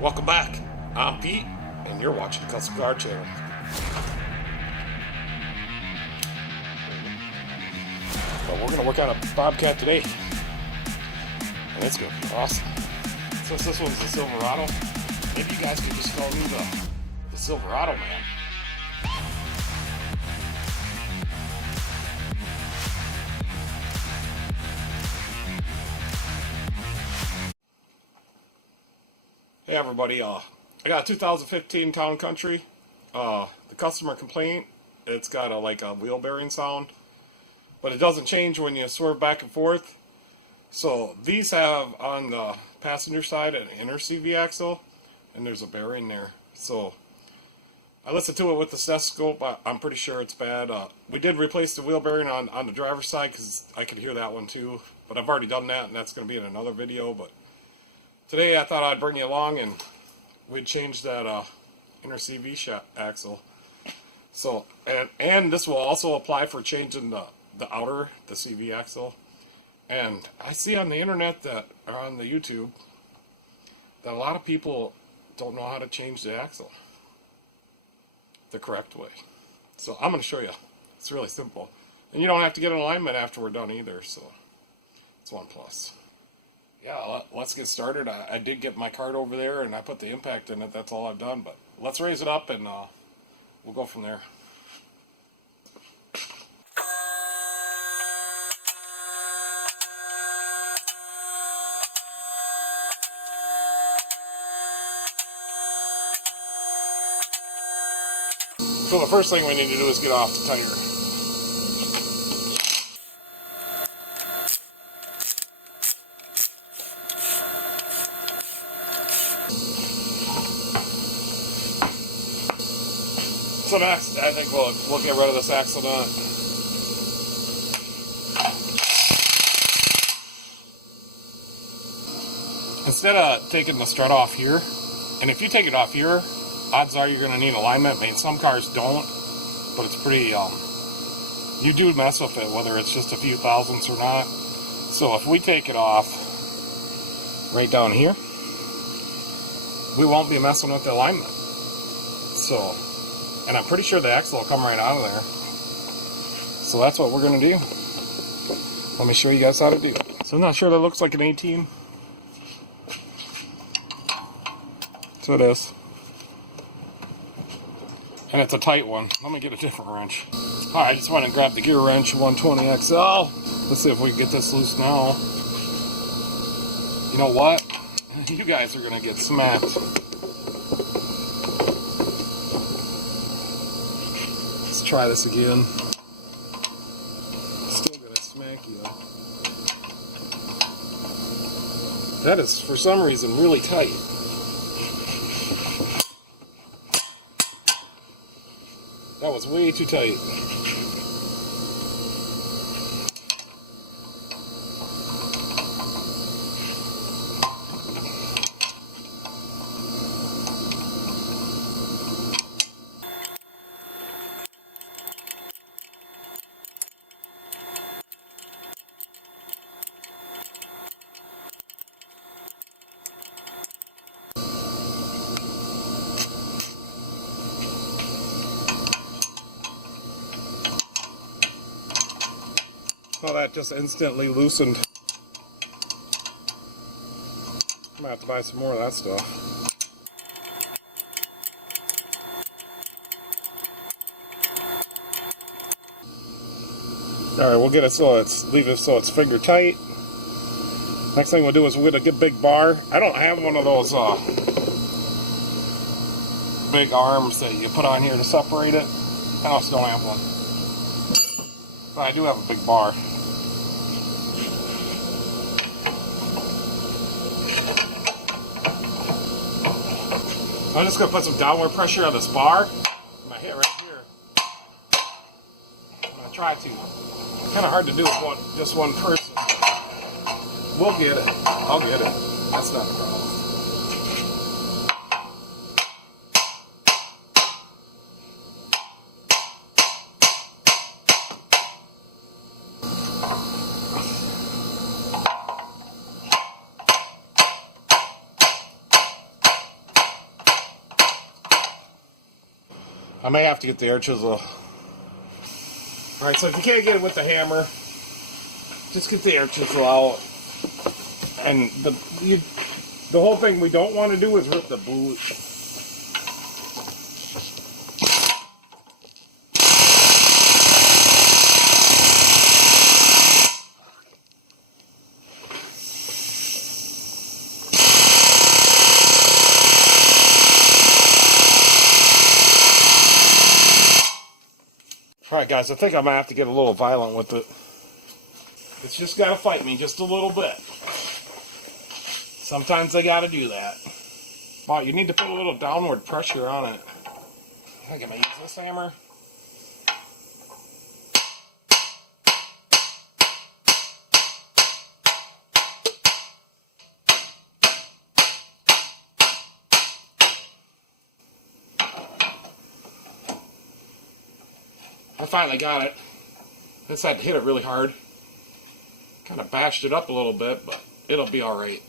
Welcome back. I'm Pete, and you're watching the Custom Car Channel. But we're going to work on a Bobcat today, and it's going to be awesome. Since this one's the Silverado, maybe you guys can just call me the Silverado Man. Hey everybody, I got a 2015 Town and Country. The customer complaint, it's got a wheel bearing sound, but it doesn't change when you swerve back and forth. So these have on the passenger side an inner CV axle, and there's a bearing there. So I listened to it with the stethoscope. I'm pretty sure it's bad. We did replace the wheel bearing on the driver's side because I could hear that one too, but I've already done that, and that's going to be in another video. But today I thought I'd bring you along and we'd change that inner CV axle. So, and this will also apply for changing the CV axle. And I see on the internet that, or on the YouTube, that a lot of people don't know how to change the axle the correct way. So I'm going to show you. It's really simple. And you don't have to get an alignment after we're done either, so it's one plus. Yeah, let's get started. I did get my cart over there and I put the impact in it. That's all I've done, but let's raise it up and we'll go from there. So the first thing we need to do is get off the tire. So next, I think we'll get rid of this axle nut. Instead of taking the strut off here, and if you take it off here, odds are you're going to need alignment. I mean, some cars don't, but it's pretty, you do mess with it, whether it's just a few thousandths or not. So if we take it off right down here, we won't be messing with the alignment. So, and I'm pretty sure the axle will come right out of there. So that's what we're going to do. Let me show you guys how to do it. So I'm not sure that looks like an 18. So it is. And it's a tight one. Let me get a different wrench. Alright, I just went and grabbed the gear wrench 120 XL. Let's see if we can get this loose now. You know what? You guys are going to get smacked. Let's try this again. Still gonna smack you. That is, for some reason, really tight. That was way too tight. Oh, that just instantly loosened. I'm gonna have to buy some more of that stuff. Alright, we'll get it so leave it so it's finger tight. Next thing we'll do is we're gonna get a big bar. I don't have one of those big arms that you put on here to separate it. I also don't have one. But I do have a big bar. I'm just going to put some downward pressure on this bar. I'm going to hit right here. I'm going to try to. It's kind of hard to do with just one person. We'll get it. I'll get it. That's not a problem. I may have to get the air chisel. Alright, so if you can't get it with the hammer, just get the air chisel out. And the whole thing we don't want to do is rip the boot. Alright guys, I think I might have to get a little violent with it. It's just got to fight me just a little bit. Sometimes they got to do that. Wow, you need to put a little downward pressure on it. I think I'm going to use this hammer. I finally got it. Just had to hit it really hard. Kind of bashed it up a little bit, but it'll be alright.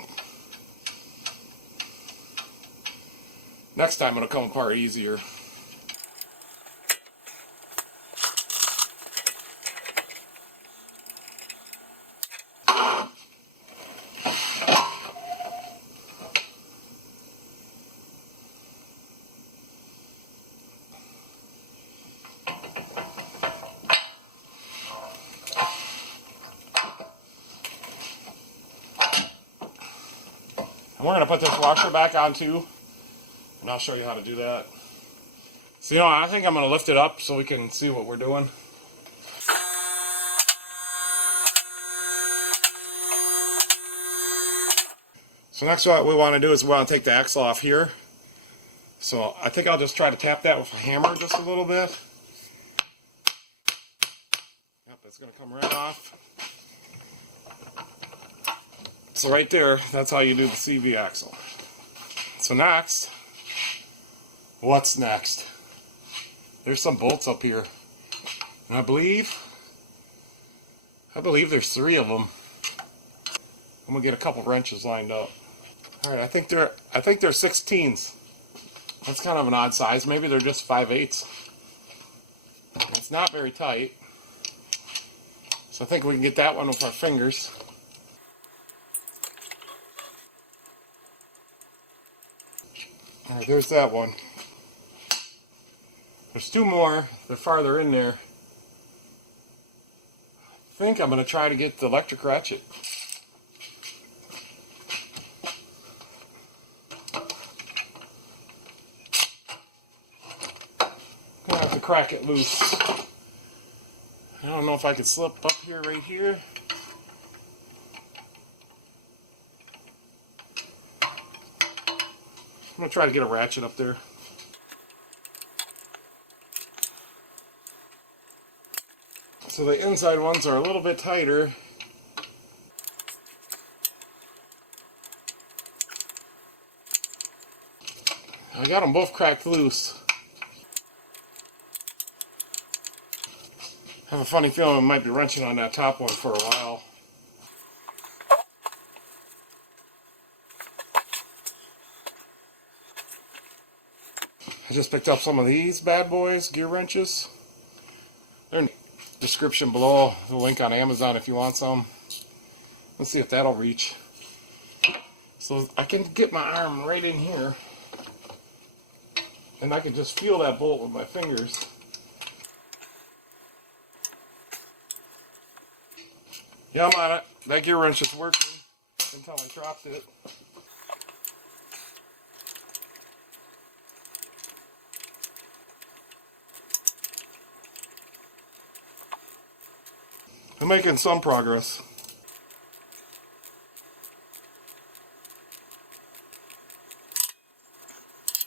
Next time it'll come apart easier. And we're going to put this washer back on too, and I'll show you how to do that. So, you know, I think I'm going to lift it up so we can see what we're doing. So next what we want to do is we want to take the axle off here. So I think I'll just try to tap that with a hammer just a little bit. Yep, it's going to come right off. So right there, that's how you do the CV axle. So next, what's next? There's some bolts up here. And I believe there's 3 of them. I'm gonna get a couple wrenches lined up. Alright, I think they're 16s. That's kind of an odd size. Maybe they're just 5/8. It's not very tight. So I think we can get that one with our fingers. Alright, there's that one. There's 2 more. They're farther in there. I think I'm going to try to get the electric ratchet. I'm going to have to crack it loose. I don't know if I could slip up here, right here. I'm going to try to get a ratchet up there. So the inside ones are a little bit tighter. I got them both cracked loose. I have a funny feeling I might be wrenching on that top one for a while. I just picked up some of these bad boys, gear wrenches. They're in the description below, the link on Amazon if you want some. Let's see if that'll reach. So I can get my arm right in here, and I can just feel that bolt with my fingers. Yeah, I'm on it. That gear wrench is working until I dropped it. I'm making some progress.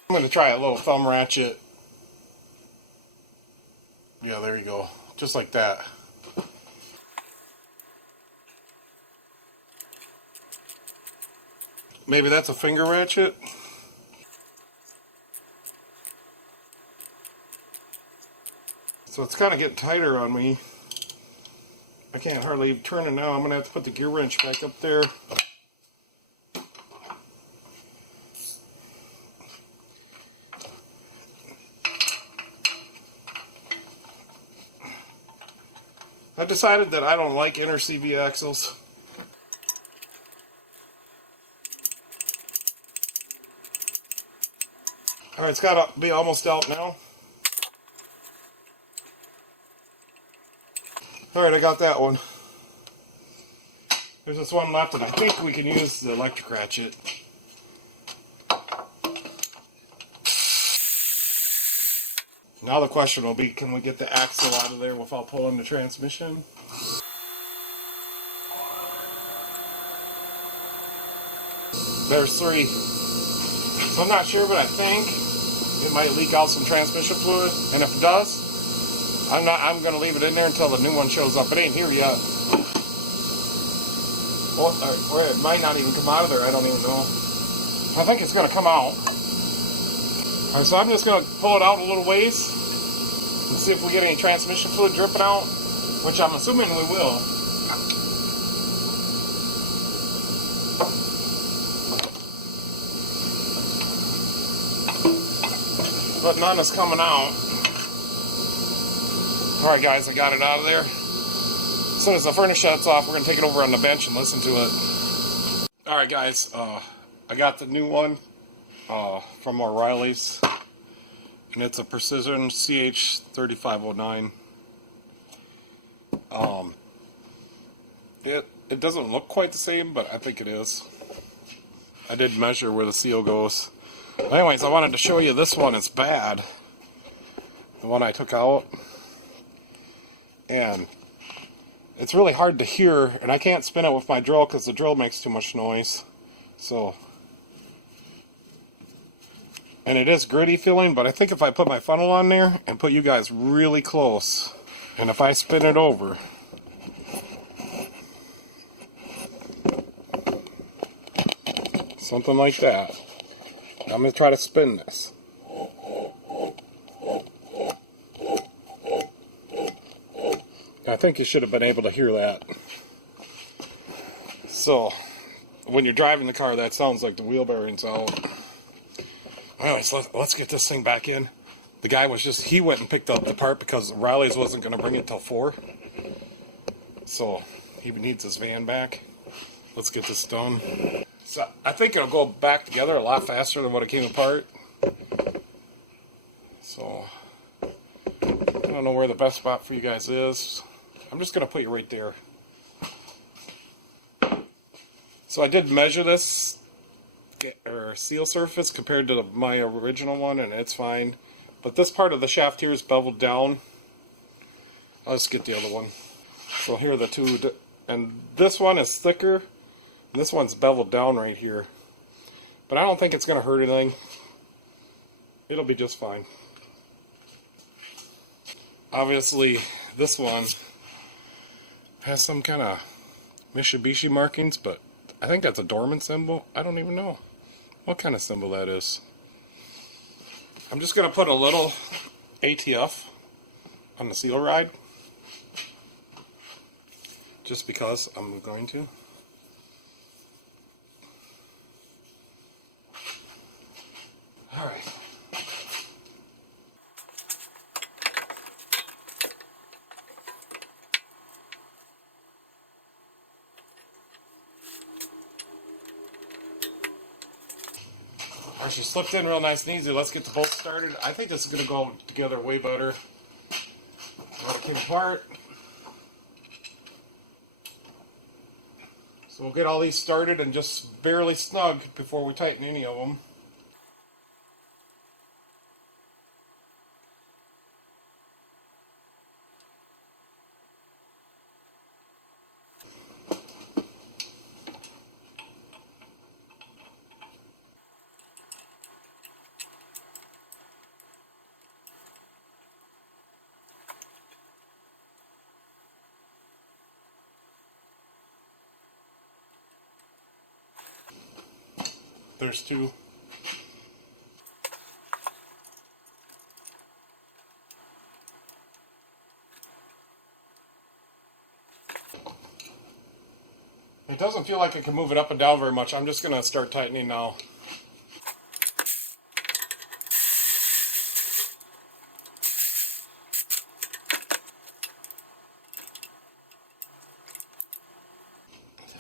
I'm going to try a little thumb ratchet. Yeah, there you go. Just like that. Maybe that's a finger ratchet. So it's kind of getting tighter on me. I can't hardly turn it now. I'm going to have to put the gear wrench back up there. I decided that I don't like inner CV axles. Alright, it's got to be almost out now. Alright, I got that one. There's this one left, and I think we can use the electric ratchet. Now the question will be, can we get the axle out of there without pulling the transmission? There's 3. So I'm not sure, but I think it might leak out some transmission fluid. And if it does, I'm gonna leave it in there until the new one shows up. It ain't here yet. Well, or it might not even come out of there, I don't even know. I think it's gonna come out. Alright, so I'm just gonna pull it out a little ways and see if we get any transmission fluid dripping out, which I'm assuming we will. But none is coming out. Alright guys, I got it out of there. As soon as the furnace shuts off, we're going to take it over on the bench and listen to it. Alright guys, I got the new one from O'Reilly's. And it's a Precision CH3509. It doesn't look quite the same, but I think it is. I did measure where the seal goes. Anyways, I wanted to show you this one. It's bad. The one I took out. And it's really hard to hear, and I can't spin it with my drill because the drill makes too much noise. So, and it is gritty feeling, but I think if I put my funnel on there and put you guys really close, and if I spin it over, something like that. I'm going to try to spin this. I think you should have been able to hear that. So, when you're driving the car, that sounds like the wheel bearing's out. Anyways, let's get this thing back in. The guy was he went and picked up the part because Riley's wasn't going to bring it till 4. So, he needs his van back. Let's get this done. So, I think it'll go back together a lot faster than what it came apart. So, I don't know where the best spot for you guys is. I'm just going to put you right there. So I did measure this seal surface compared to my original one, and it's fine. But this part of the shaft here is beveled down. I'll just get the other one. So here are the two, and this one is thicker, and this one's beveled down right here. But I don't think it's going to hurt anything. It'll be just fine. Obviously, this one has some kind of Mitsubishi markings, but I think that's a Dorman symbol. I don't even know what kind of symbol that is. I'm just going to put a little ATF on the seal ride, just because I'm going to. Alright. Alright, she slipped in real nice and easy. Let's get the bolt started. I think this is going to go together way better than what it came apart. So we'll get all these started and just barely snug before we tighten any of them. There's two. It doesn't feel like I can move it up and down very much. I'm just going to start tightening now.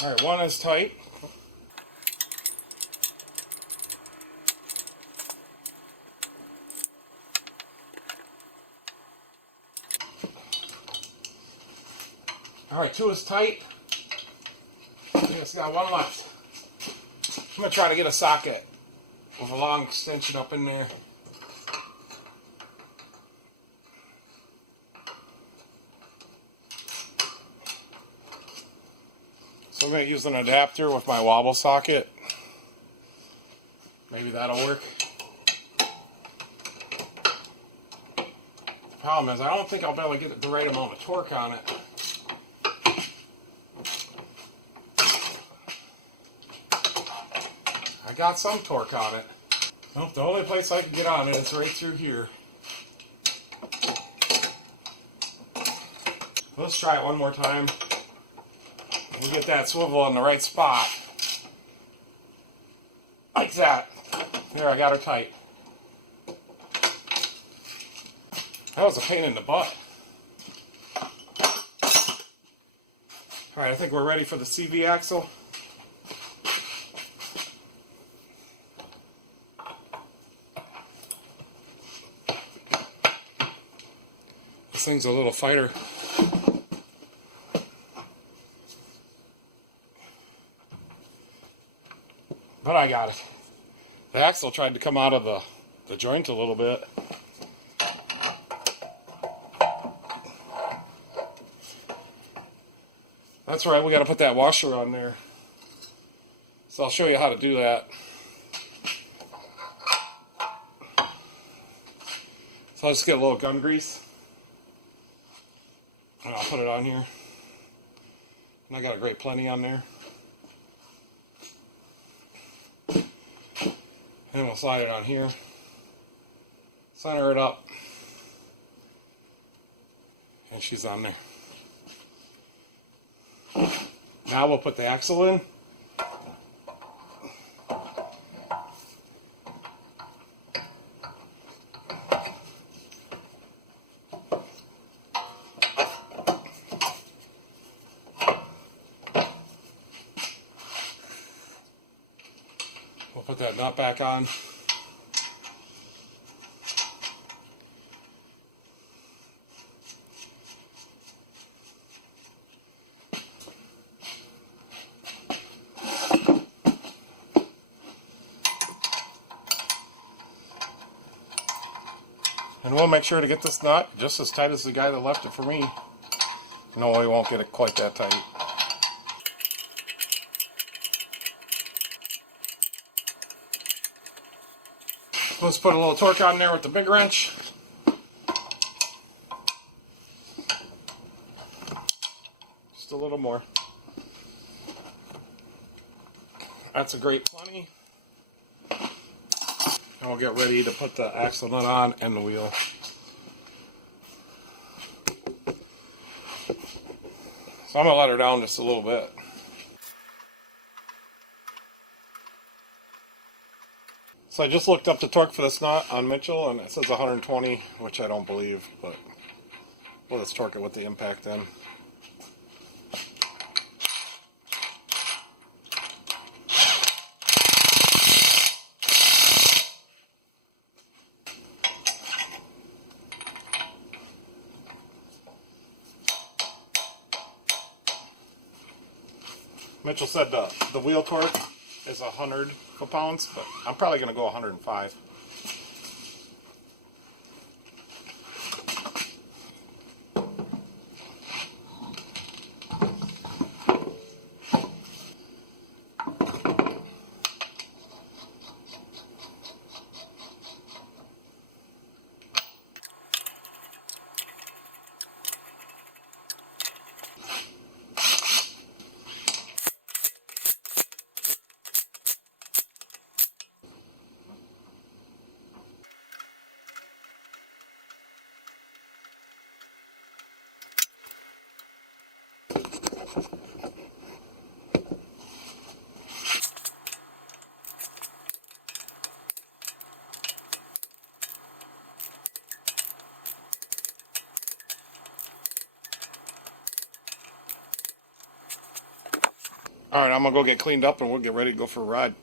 Alright, one is tight. Alright, two is tight. We just got one left. I'm going to try to get a socket with a long extension up in there. So I'm going to use an adapter with my wobble socket. Maybe that'll work. The problem is I don't think I'll be able to get the right amount of torque on it. I got some torque on it. Well, the only place I can get on it is right through here. Let's try it one more time. We'll get that swivel in the right spot. Like that. There, I got her tight. That was a pain in the butt. Alright, I think we're ready for the CV axle. This thing's a little fighter. But I got it. The axle tried to come out of the joint a little bit. That's right, we got to put that washer on there. So I'll show you how to do that. So I'll just get a little gun grease. And I'll put it on here. And I got a great plenty on there. And we'll slide it on here. Center it up. And she's on there. Now we'll put the axle in. We'll put that nut back on. And we'll make sure to get this nut just as tight as the guy that left it for me. No, we won't get it quite that tight. Let's put a little torque on there with the big wrench. Just a little more. That's a great plenty. And we'll get ready to put the axle nut on and the wheel. So I'm going to let her down just a little bit. So I just looked up the torque for this nut on Mitchell and it says 120, which I don't believe, but we'll just torque it with the impact in. Mitchell said the wheel torque is 100 foot-pounds, but I'm probably going to go 105. Alright, I'm gonna go get cleaned up and we'll get ready to go for a ride.